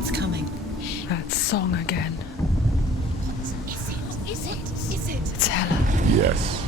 It's coming. That song again. Is it? It's Hella. Yes,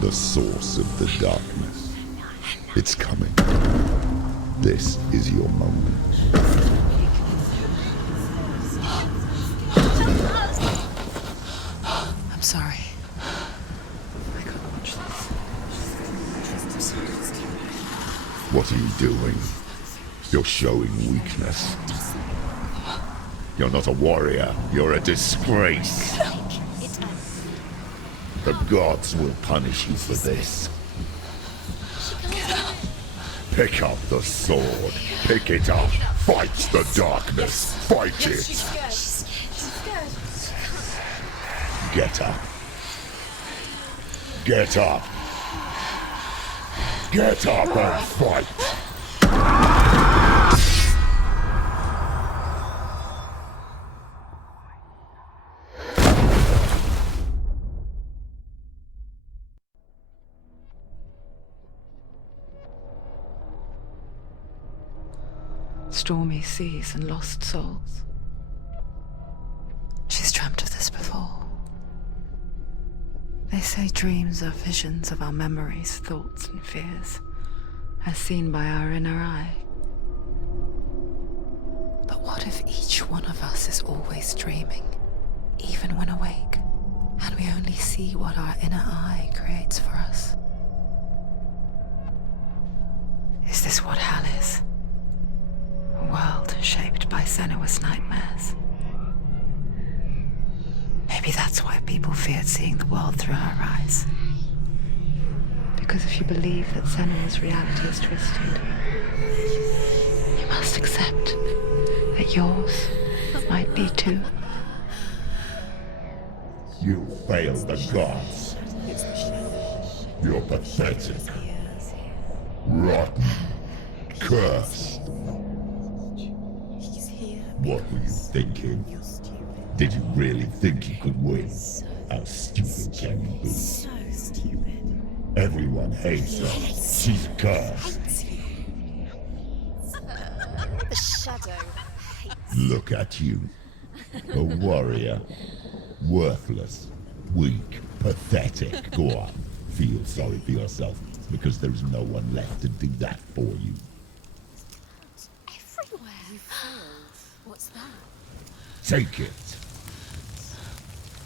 the source of the darkness. It's coming. This is your moment. I'm sorry. I can't watch this. What are you doing? You're showing weakness. You're not a warrior. You're a disgrace. The gods will punish you for this. Pick up the sword. Pick it up. Fight the darkness. Fight it. Get up. Get up. Get up and fight. Stormy seas and lost souls. She's dreamt of this before. They say dreams are visions of our memories, thoughts, and fears, as seen by our inner eye. But what if each one of us is always dreaming, even when awake, and we only see what our inner eye creates for us? Is this what hell is? A world shaped by Senua's nightmares. Maybe that's why people feared seeing the world through her eyes. Because if you believe that Senua's reality is twisted, you must accept that yours might be too. You failed the gods. You're pathetic. Rotten. Cursed. What were you thinking? Did you really think you could win? How stupid can you be? So stupid. Everyone hates her. She's cursed. The shadow hates. Look at you. A warrior. Worthless. Weak. Pathetic. Go on. Feel sorry for yourself, because there is no one left to do that for you. Everywhere. You failed. What's that? Take it.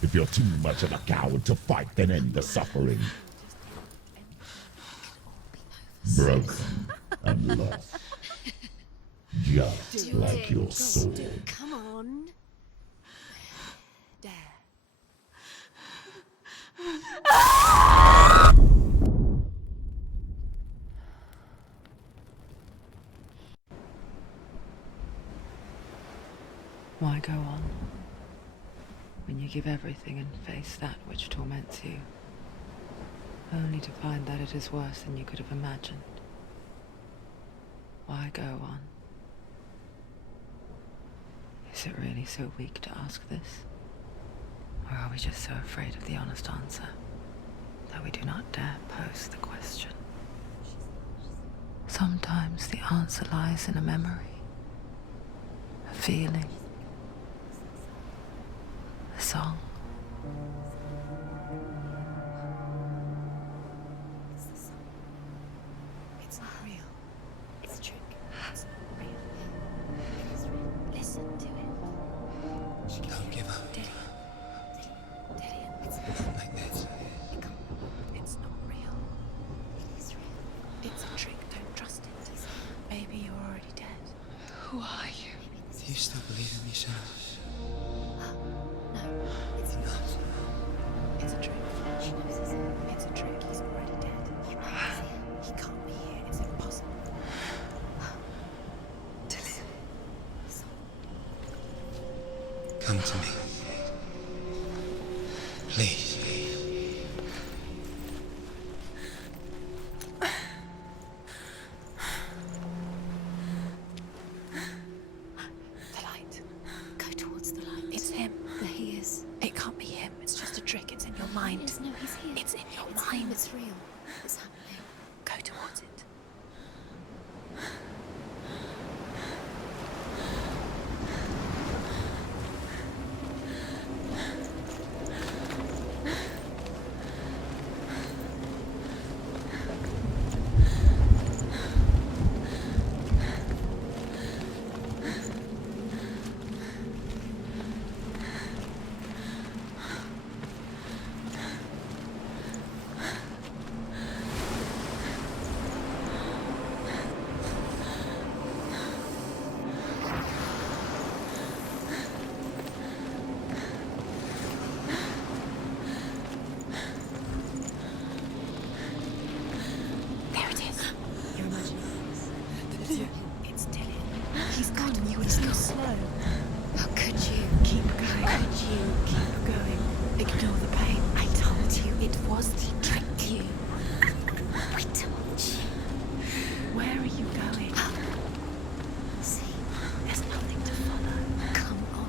If you're too much of a coward to fight, then end the suffering. Broken and lost. Just like your sword. Come on. Dare. Why go on when you give everything and face that which torments you, only to find that it is worse than you could have imagined? Why go on? Is it really so weak to ask this? Or are we just so afraid of the honest answer that we do not dare pose the question? Sometimes the answer lies in a memory, a feeling, a song. It's not real. It's a trick. It's not real. It is real. Listen to it. Don't give up. Daddy. It's Like this. it can't. It's not real. It is real. It's a trick. Don't trust it. Maybe you're already dead. Who are you? Maybe this Do you still believe in me, Senua? No, it's not. It's a trick. She knows it's a trick. He's already dead. He can't be here. It's impossible. Come to me. Please. The light. Go towards the light. It's him. There he is. It can't be him. It's just a trick. It's in your mind. No, he's here. It's in your mind. It's real. It's happening. Go towards it. It's Dillian. He's gone. You were so slow. How could you? Keep going. How could you? Keep going. Ignore the pain. I told you it was to trick you. I told you. Where are you going? See, there's nothing to follow. Come on.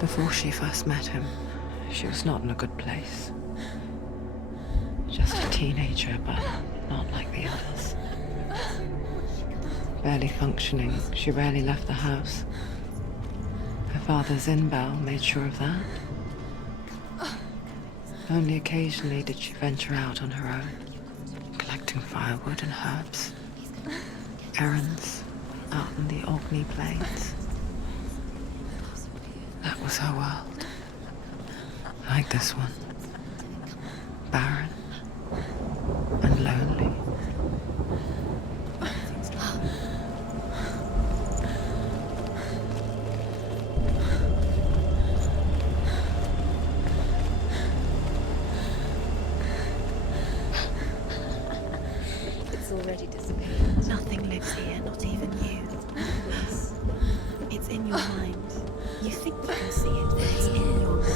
Before she first met him, she was not in a good place. Just a teenager, but not like the others. Barely functioning, she rarely left the house. Her father's in-bell made sure of that. Only occasionally did she venture out on her own, collecting firewood and herbs. Errands out in the Orkney Plains. That was her world. Like this one. Barren and lonely. It's already disappeared. Nothing lives here, not even you. Yes. It's in your mind. You think you can see it, but it's in your mind.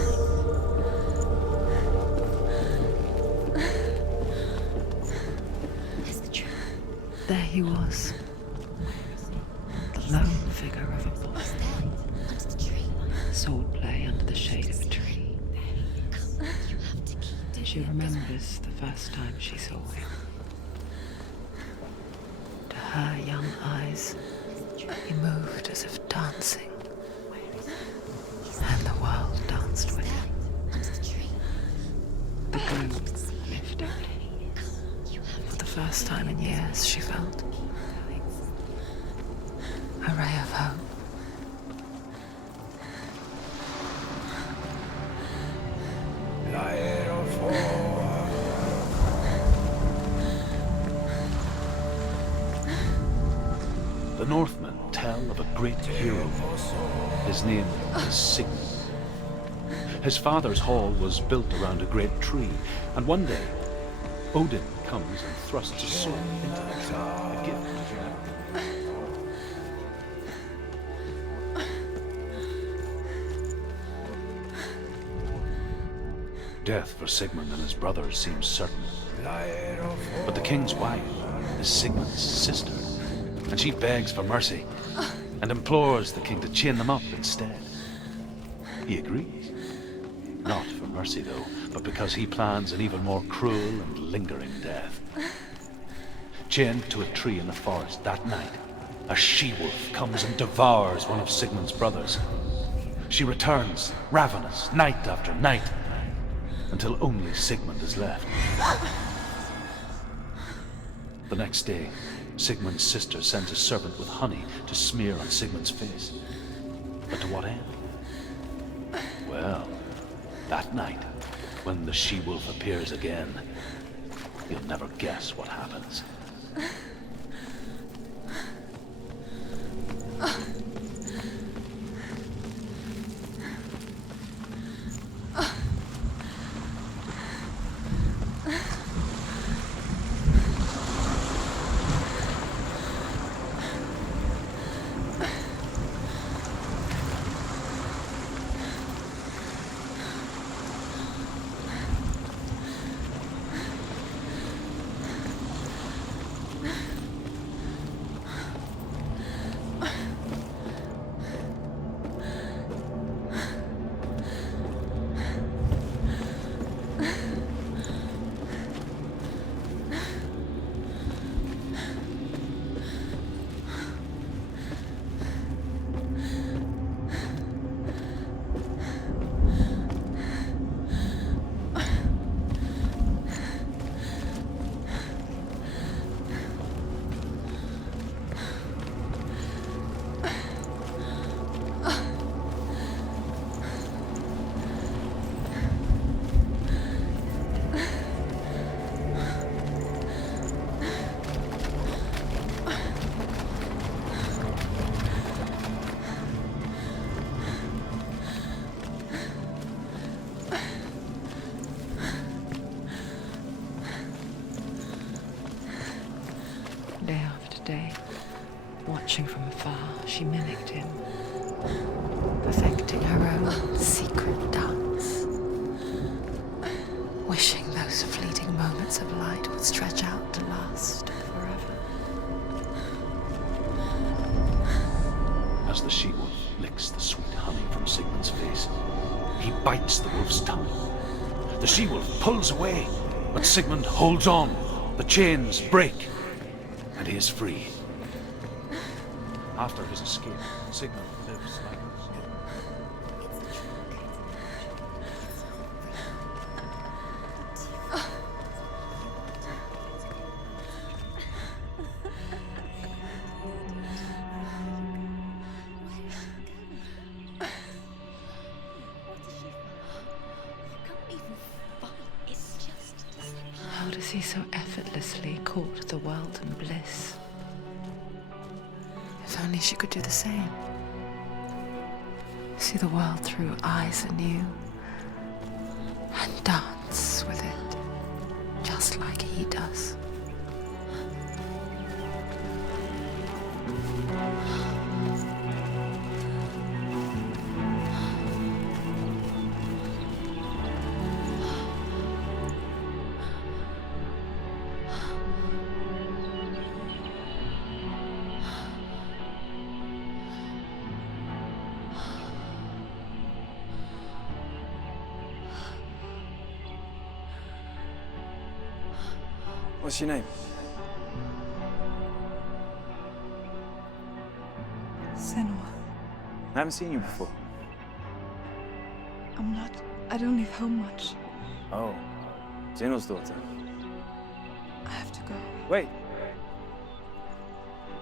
Here's the truth. There he was. The lone figure of a boy. He's there, under the tree. Sword play under the shade of a tree. Come, you have to keep doing She it. remembers the first time she saw him. To her young eyes, he moved as if dancing. And the world danced with him. Under the tree. The gloom lifted. You have For the first time in years, she felt a ray of hope. The Northmen tell of a great hero. His name is Sigmund. His father's hall was built around a great tree, and one day, Odin comes and thrusts a sword into the tree, a gift forever. Death for Sigmund and his brothers seems certain. But the king's wife is Sigmund's sister, and she begs for mercy and implores the king to chain them up instead. He agrees. Not for mercy, though, but because he plans an even more cruel and lingering death. Chained to a tree in the forest that night, a she-wolf comes and devours one of Sigmund's brothers. She returns, ravenous, night after night, until only Sigmund is left. The next day, Sigmund's sister sends a servant with honey to smear on Sigmund's face. But to what end? Well, that night, when the she-wolf appears again, you'll never guess what happens. she mimicked him, perfecting her own secret dance, wishing those fleeting moments of light would stretch out to last forever. As the she-wolf licks the sweet honey from Sigmund's face, he bites the wolf's tongue. The she-wolf pulls away, but Sigmund holds on. The chains break, and he is free. After his escape, Sigmund lives like How does he so effortlessly court the world and bliss? If only she could do the same. See the world through eyes anew and dance with it, just like he does. What's your name? Senua. I haven't seen you before. I don't leave home much. Oh, Zenua's daughter. I have to go. Wait.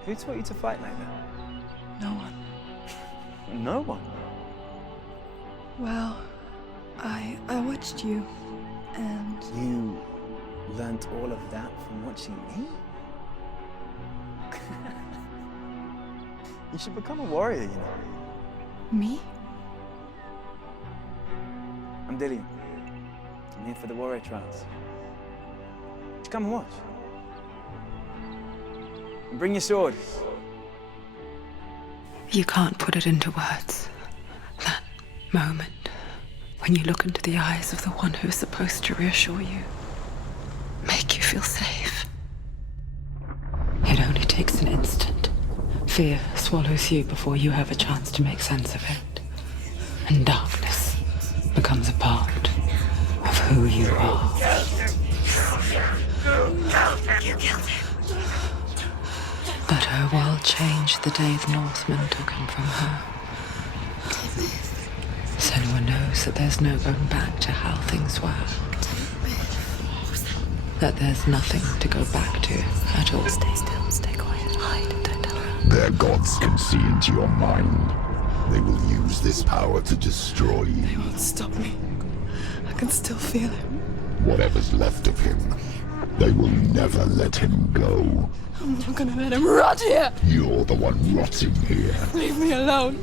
Who taught you to fight like that? No one. No one. Well, I watched you, and You learnt all of that from watching me? You should become a warrior, you know. me? I'm Dillian. I'm here for the warrior trials. Just come and watch. And bring your sword. You can't put it into words. That moment when you look into the eyes of the one who is supposed to reassure you, make you feel safe. It only takes an instant. Fear swallows you before you have a chance to make sense of it. And darkness becomes a part of who you are. You killed him. But her world changed the day the Northmen took him from her. Senua knows that there's no going back to how things were. That there's nothing to go back to at all. Stay still, stay quiet, hide, don't tell her. Their gods can see into your mind. They will use this power to destroy you. They won't stop me. I can still feel him. Whatever's left of him, they will never let him go. I'm not gonna let him rot here. You're the one rotting here. Leave me alone.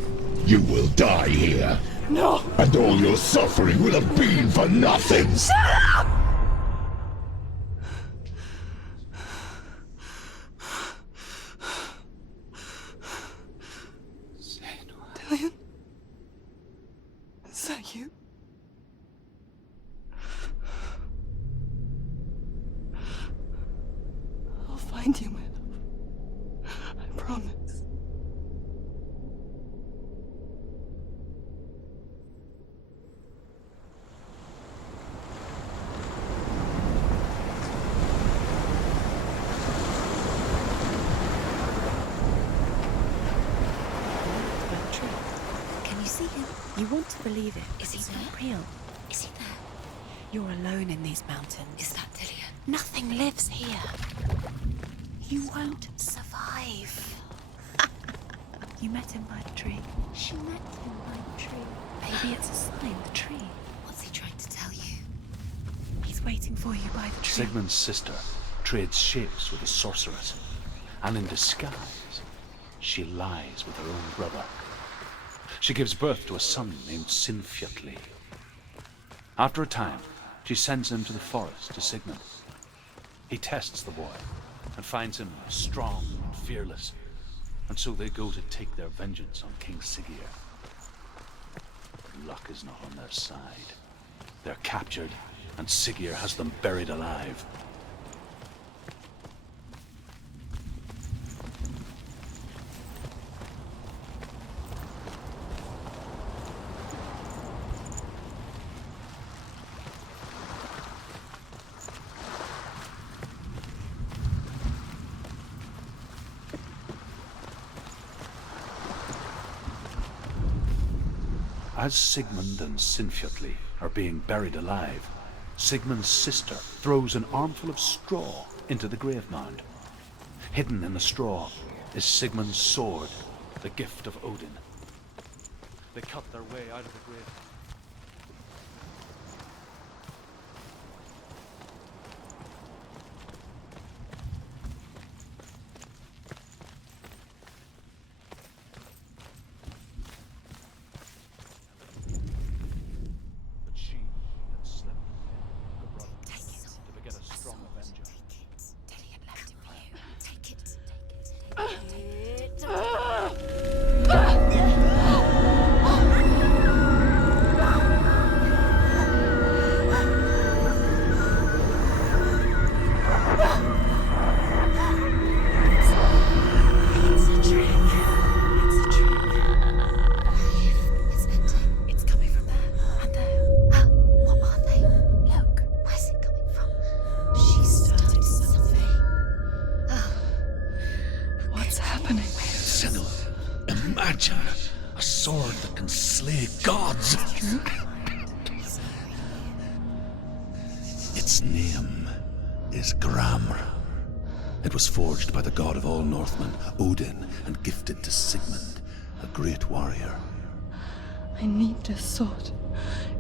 You will die here. No. And all your suffering will have been for nothing. Shut up! Dillian? Is that you? I'll find you, my love. I promise. Can you see him? You want to believe it. Is he not real? Is he there? You're alone in these mountains. Is that Dillian? Nothing lives here. You won't survive. You met him by the tree. She met him by the tree. Maybe it's a sign, the tree. What's he trying to tell you? He's waiting for you by the tree. Sigmund's sister trades shapes with a sorceress, and in disguise, she lies with her own brother. She gives birth to a son named Sinfjotli. After a time, she sends him to the forest to Sigmund. He tests the boy and finds him strong and fearless. And so they go to take their vengeance on King Siggeir. But luck is not on their side. They're captured, and Siggeir has them buried alive. As Sigmund and Sinfjotli are being buried alive, Sigmund's sister throws an armful of straw into the grave mound. Hidden in the straw is Sigmund's sword, the gift of Odin. They cut their way out of the grave. But she had slept with him, her brother, to beget a strong avenger. Dilly had left it for you. Take it. Take it. It's a trick. It's a trick. It's ending. It's coming from there and there. What are they? Look. Where's it coming from? She started something. What's happening? Senua, imagine a sword that can slay gods. Its name is Gramr. It was forged by the god of all Northmen, Odin, and gifted to Sigmund, a great warrior. I need this sword.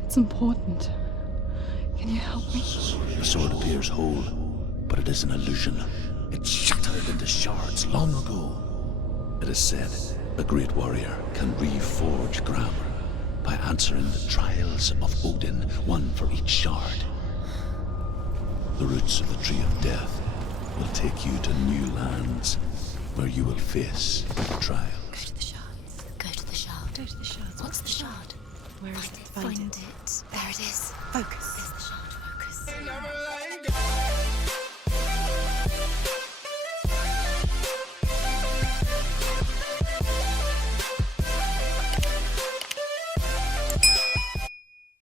It's important. Can you help me? The sword appears whole, but it is an illusion. It shattered into shards long ago. It is said a great warrior can reforge Gramr by answering the trials of Odin, one for each shard. The roots of the Tree of Death will take you to new lands where you will face trial. Go to the shards. Go to the shard. Go to the shards. What's the shard? Where is it? Find it. There it is. Focus.